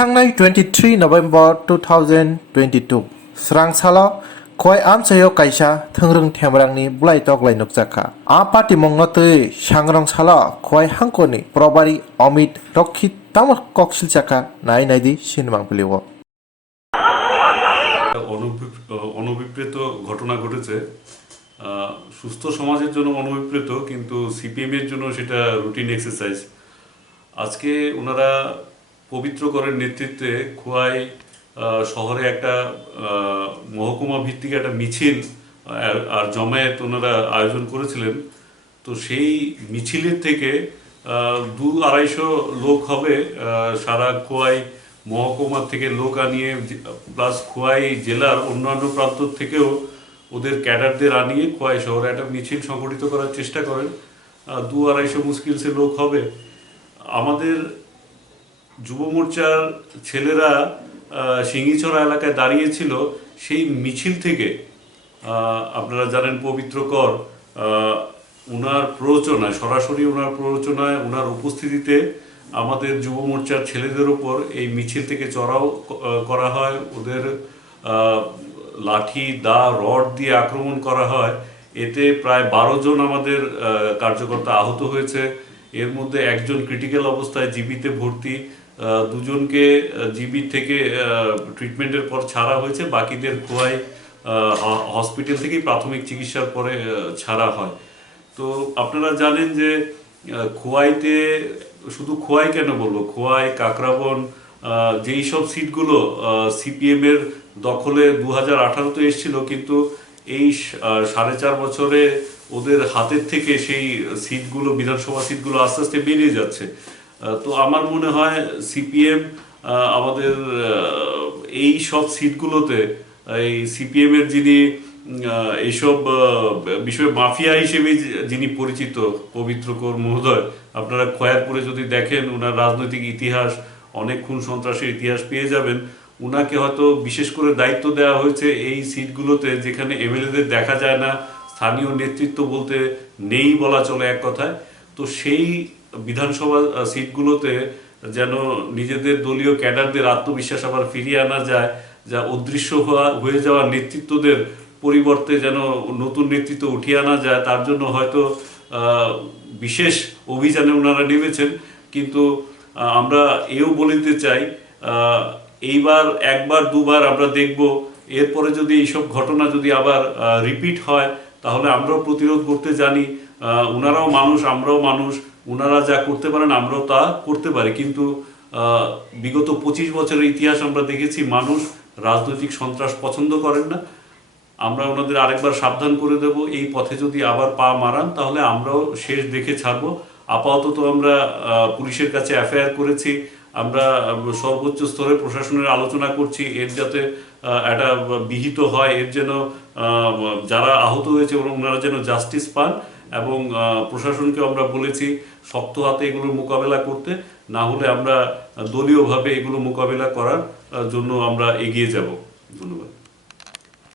थांनाय 23 नभेम्बर 2022 स्रांसाला खय आमसायो कायसा थोंरों थेमरांनि बुलायतक लायनक जाखा आ पाटिमुंनो तै सांग्रांसाला खय हांखरनि प्रभारी अमित रखित तामो कक सिलचाका नायनायदि सिन मांगपिलियो অনভিপ্রেত ঘটনা ঘটেছে। সুস্থ সমাজের জন্য অনভিপ্রেত, কিন্তু সিপিএম এর জন্য সেটা রুটিন এক্সারসাইজ। আজকে ওনারা পবিত্র করের নেতৃত্বে খোয়াই শহরে একটা মহকুমা ভিত্তিক একটা মিছিল আর জমায়েত ওনারা আয়োজন করেছিলেন। তো সেই মিছিলের থেকে 200-250 লোক হবে সারা খোয়াই মহকুমা থেকে লোক আনিয়ে, প্লাস খোয়াই জেলার অন্যান্য প্রান্ত থেকেও ওদের ক্যাডারদের আনিয়ে খোয়াই শহরে একটা মিছিল সংগঠিত করার চেষ্টা করেন। 200-250 মুশকিলসে লোক হবে। আমাদের যুব মোর্চার ছেলেরা সিঙ্গিছড়া এলাকায় দাঁড়িয়েছিল। সেই মিছিল থেকে আপনারা জানেন পবিত্র কর ওনার প্ররোচনায়, সরাসরি ওনার প্ররোচনায়, ওনার উপস্থিতিতে আমাদের যুব মোর্চার ছেলেদের ওপর এই মিছিল থেকে চড়াও করা হয়। ওদের লাঠি, দা, রড দিয়ে আক্রমণ করা হয়। এতে প্রায় 12 জন আমাদের কার্যকর্তা আহত হয়েছে। এর মধ্যে একজন ক্রিটিক্যাল অবস্থায় জিবিতে ভর্তি, 2 জনকে জিবি থেকে ট্রিটমেন্টের পর ছাড়া হয়েছে। বাকিদের খোয়াই হসপিটাল থেকে প্রাথমিক চিকিৎসার পরে ছাড়া হয়। তো আপনারা জানেন যে খোয়াইতে, শুধু খোয়াই কেন বলবো, খোয়াই, কাকরাবন, যেই সব সিটগুলো সিপিএম এর দখলে 2018-তে এসেছিল, কিন্তু এই 4.5 বছরে ওদের হাতের থেকে সেই সিটগুলো, বিধানসভা সিটগুলো আস্তে আস্তে বেরিয়ে যাচ্ছে। তো আমার মনে হয় সিপিএম আমাদের এই সব সিটগুলোতে, এই সিপিএম এর যিনি এইসব বিষয়ে মাফিয়া হিসেবে যিনি পরিচিত, পবিত্র কর মহোদয়, আপনারা খয়ারপুরে যদি দেখেন ওনার রাজনৈতিক ইতিহাস, অনেক খুন সন্ত্রাসের ইতিহাস পেয়ে যাবেন। ওনাকে হয়তো বিশেষ করে দায়িত্ব দেওয়া হয়েছে এই সিটগুলোতে, যেখানে এমএলএদের দেখা যায় না, স্থানীয় নেতৃত্ব বলতে নেই বলা চলে এক কথায়। তো সেই বিধানসভা সিটগুলোতে যেন নিজেদের দলীয় ক্যাডারদের আত্মবিশ্বাস আবার ফিরিয়ে আনা যায়, যা অদৃশ্য হয়ে যাওয়া নেতৃত্বদের পরিবর্তে যেন নতুন নেতৃত্ব উঠিয়ে আনা যায়, তার জন্য হয়তো বিশেষ অভিযানে ওনারা নেমেছেন। কিন্তু আমরা এও বলতে চাই, এইবার একবার দুবার আমরা দেখব, এরপরে যদি এইসব ঘটনা যদি আবার রিপিট হয় তাহলে আমরাও প্রতিরোধ করতে জানি। ওনারাও মানুষ, আমরাও মানুষ। ওনারা যা করতে পারেন আমরাও তা করতে পারি। কিন্তু বিগত 25 বছরের ইতিহাস আমরা দেখেছি, মানুষ রাজনৈতিক সন্ত্রাস পছন্দ করেন না। আমরা ওনাদের আরেকবার সাবধান করে দেব, এই পথে যদি আবার পা মারান তাহলে আমরাও শেষ দেখে ছাড়ব। আপাতত আমরা পুলিশের কাছে এফআইআর করেছি। আমরা সর্বোচ্চ স্তরে প্রশাসনের আলোচনা করছি, এর যাতে একটা বিহিত হয়, এর যেন যারা আহত হয়েছে ওনারা যেন জাস্টিস পান। এবং প্রশাসনকে আমরা বলেছি শক্ত হাতে এগুলোর মোকাবেলা করতে, না হলে আমরা দলীয়ভাবে এগুলো মোকাবেলা করার জন্য আমরা এগিয়ে যাব। ধন্যবাদ।